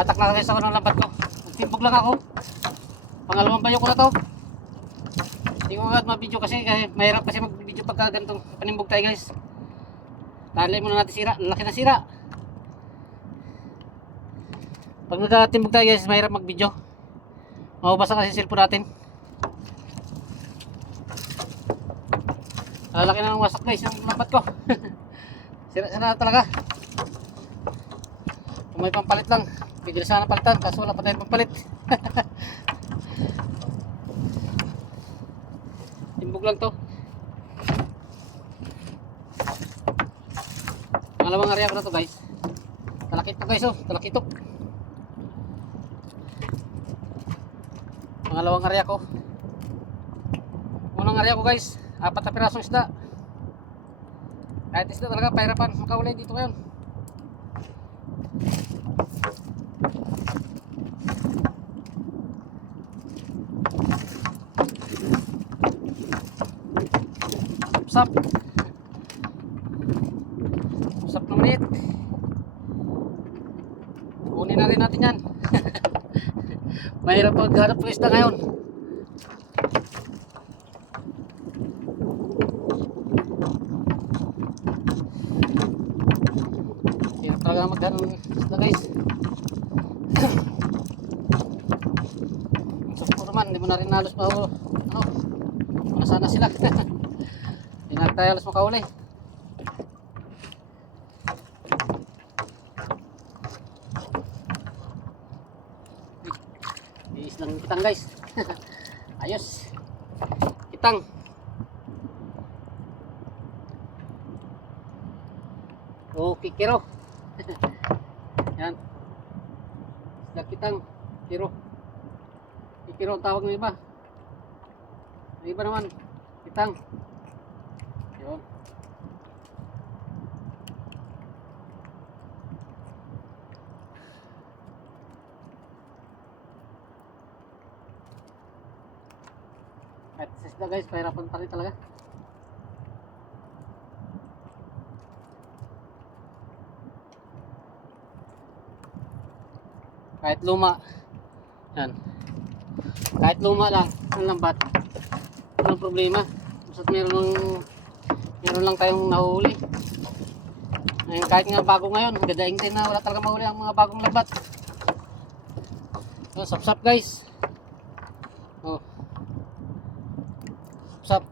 Tatak na guys ako ng lambat ko. Nagtimbog lang ako. Pangalawang bayo ko na to. Hindi ko agad ma-video kasi mahirap kasi mag-video pagka ganitong panimbog tayo guys. Talay muna natin sira. Laki na sira. Pag nagatimbog tayo guys, mahirap mag-video. Mababasa kasi cellphone natin. Lalaki na ng wasak guys yung lambat ko. Sira-sira na talaga. Kung may pampalit lang, bigla sana palitan kaso wala pa tayong pampalit. Timbog lang to. Pangalawang area ko na to guys. Talakit to guys, oh, talakitok. Pangalawang area ko. Unang area ko guys, 4 na pirasong isda. Kahit isda talaga, pahirapan makahuli dito ngayon. Sap. Sap na minit. Kunin na rin natin yan. Mahirap paghanap ng isda ngayon. Hirap talaga maghanap ng isda guys. So naman, hindi mo na rin halos pa ano, wala sana sila. Hindi na tayo halos makahuli. Biis lang kitang guys. Ayos. Kitang. O kikiro. Yan. Isda kitang. Kiro. Kikiro ang tawag ng iba. Ang iba naman. Kitang. Yun. Kahit sa isda guys, pahirapan pa rin talaga. Kahit luma. Yan. Kahit luma lang ang lambat, walang problema. Basta't meron lang tayong nahuli. Ngayon, kahit nga bago ngayon, gadaing din na wala talaga mahuli ang mga bagong lambat. So, sap-sap guys. Oh. Sap.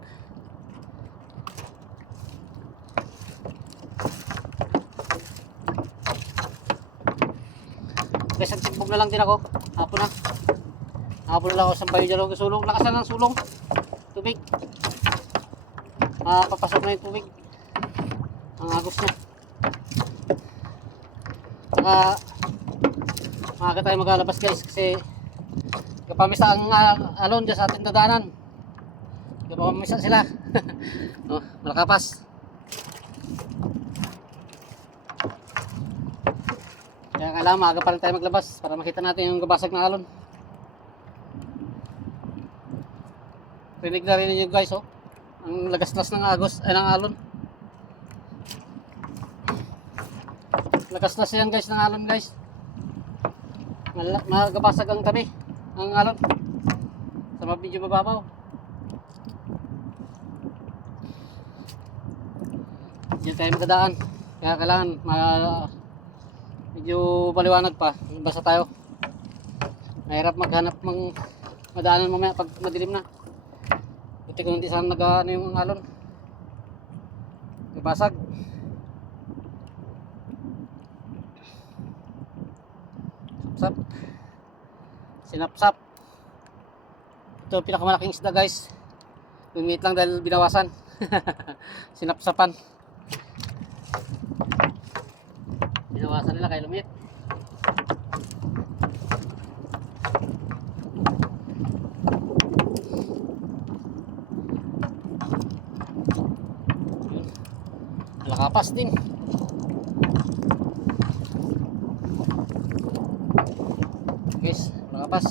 Guys, nagtimbog na lang din ako. Hapon na. Hapon na lang ako sa bayo dyan. Sulong. Lakasan ng sulong. Tubig. Papasok na yung tubig. Ang agos niya. Saka maaga tayo maglalabas guys kasi kapamisa ang alon dyan sa ating dadaanan. Kapamisa sila. Oh, malakapas. Kaya kailangan maaga pa rin tayo maglabas para makita natin yung gabasag ng alon. Rinig na rin nyo guys, oh. Ang lagaslas ng agos ay ng alon. Lagaslas yan guys ng alon guys. Magabasag ang tabi ang alon. Sa mga video mababaw. Diyan tayo magdadaan. Kaya kailangan medyo maliwanag pa. Basta tayo. Mahirap maghanap ng madaanan mamaya pag madilim na. Buti kung hindi sana nag-ano yung alon. Nabasag. Sap. Sinapsap. Ito pinakamalaking isda guys. Lumiit lang dahil binawasan. Sinapsapan. Binawasan nila kaya lumiit. Nakapas din. Guys, nakapas.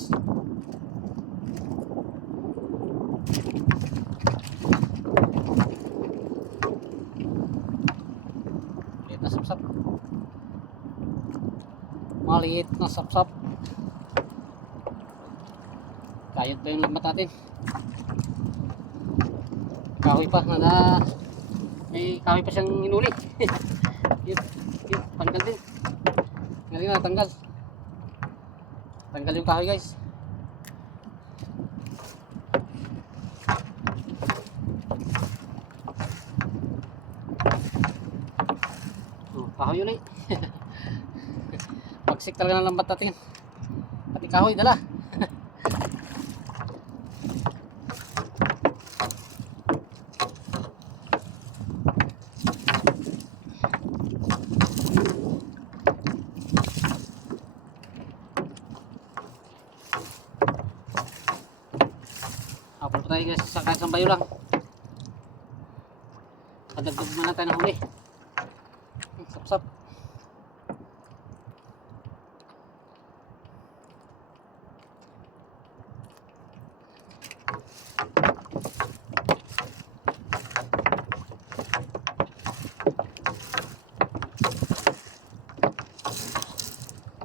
Kita sapsap. Mga maliit na sapsap. Kayod pa yung lambat natin. Kahoy pa na may kahoy pa siyang hinuli. Yun, tanggal din. Ngayon na tanggal. Tanggal yung kahoy guys. Kahoy ulit. Pagsik talaga ng lambat natin. Pati kahoy dala. Apol pa tayo guys sa kahit bayo lang. Padagdag muna tayo ng huli. Sap-sap.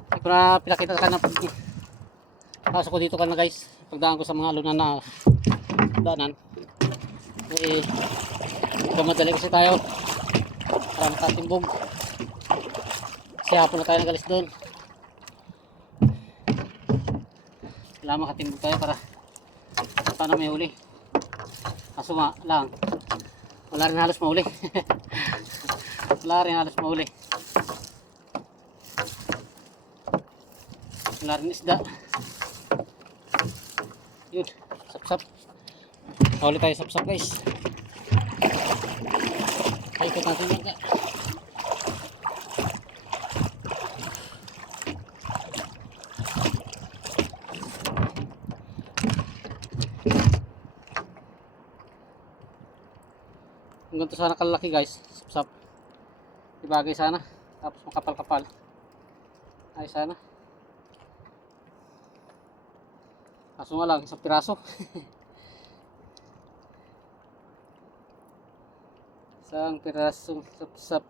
Hindi ko na pinakita ka na pasok ko dito ka na guys. Pagdaan ko sa mga lunan na daanan. Eh, kamadali kasi tayo. Para makatimbog. Kasi hapon na tayo nagalis doon. Kailangan makatimbog tayo para paano may huli. Kaso lang, wala rin halos mahuli. Wala rin halos mahuli. Wala rin isda. Yun, sap-sap. Mahuli tayo sap-sap guys. Ay, ikot natin lang. Ang ganito sana kalaki guys, sap-sap. Ibagay sana, tapos makapal-kapal. Ay sana. Kaso nga lang, isang piraso. Isang pirasong sap-sap.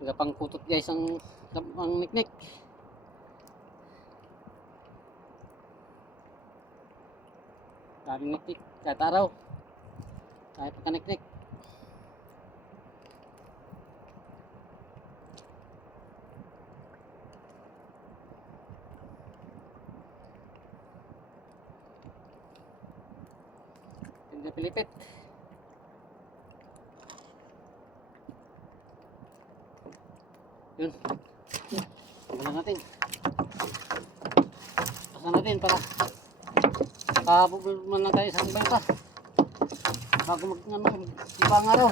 Nagapang kutot guys ang niknik. Daming niknik kahit araw. Kahit pagkaniknik. Hindi pilipit. Yun. Tanggalan natin. Pasan natin para kabubul man na tayo sa bayo pa. Bago ibang araw.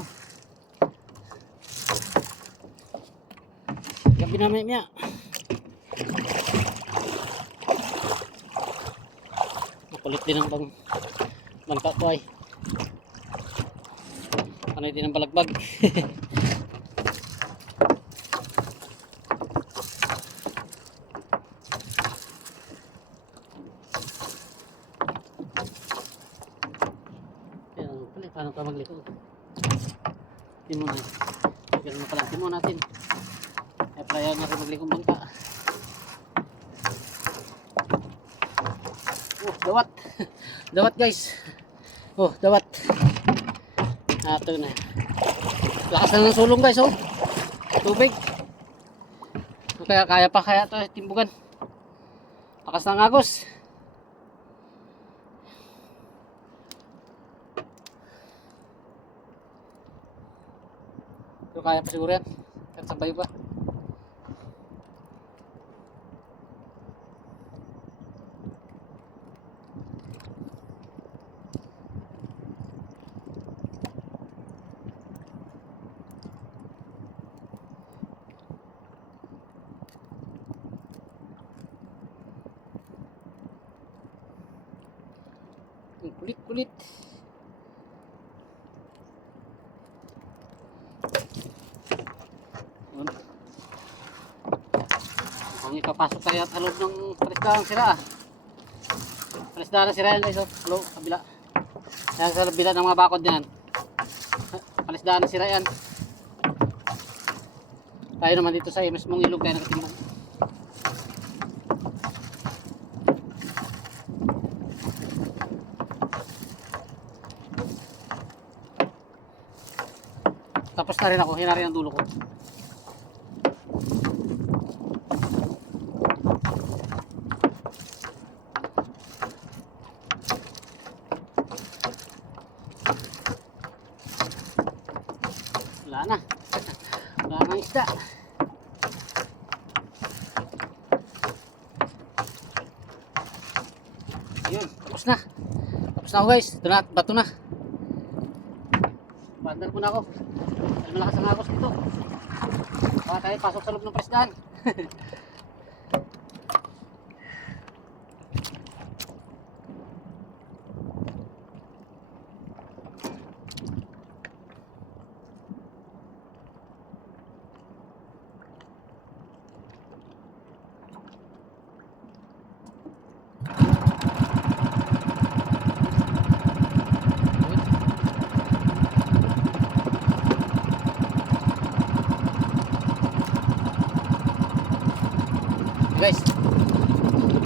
Gabi na may miya. Makulit din ang bangka ko ay. Panay din ang balagbag. Paano ka magliko? Timon na. Bigyan mo palang timon natin. Ay pala natin maglikong bangka. Oh, dawat. Dawat guys. Oh, dawat. Ito na. Lakas na ng sulong guys, oh. Tubig. Kaya kaya pa kaya ito timbugan. Lakas ng agos. Pero kaya pa siguro yan. Kahit sabay pa. Kulit-kulit. Kung ipapasok tayo at halog ng presdang sira. Presdang na sira yan guys, oh. Halo, kabila. Yan sa kabila ng mga bakod yan. palisdaan na sira yan. Tayo naman dito sa mismong ilog tayo nakatimbang. Tapos na rin ako, hinari ang dulo ko. Wala na. Wala nang isda. Yun, tapos na. Tapos na ako guys. Ito na, bato na. Bandal ko na ako. Dahil malakas ang agos dito. Baka tayo pasok sa loob ng presdahan. Guys,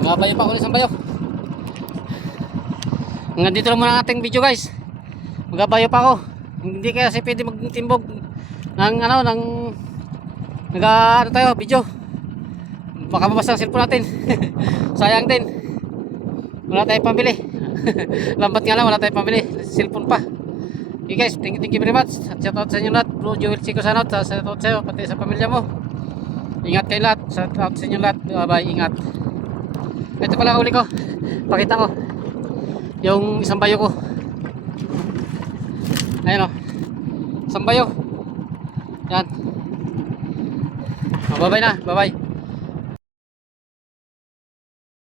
magabayo pa ulit sa bayo. Hanggang dito lang muna ang ating video guys. Magabayo pa ako. Hindi kaya si pwede magtimbog ng ano, ng ano tayo, video. Baka mabasa ang cellphone natin. Sayang din. Wala tayong pambili. Lambat nga lang, wala tayong pambili. Cellphone pa. Okay guys, thank you very much. At shout out sa inyo lahat. Bro Joel Chico Sanot. Shout out sa iyo, pati sa pamilya mo. Ingat kayo lahat. Shout out sa inyo lahat. Bye, ingat. Ito pala uli ko. Pakita ko yung isang bayo ko. Ayan o. Isang bayo. Yan. Bye bye na. Bye bye.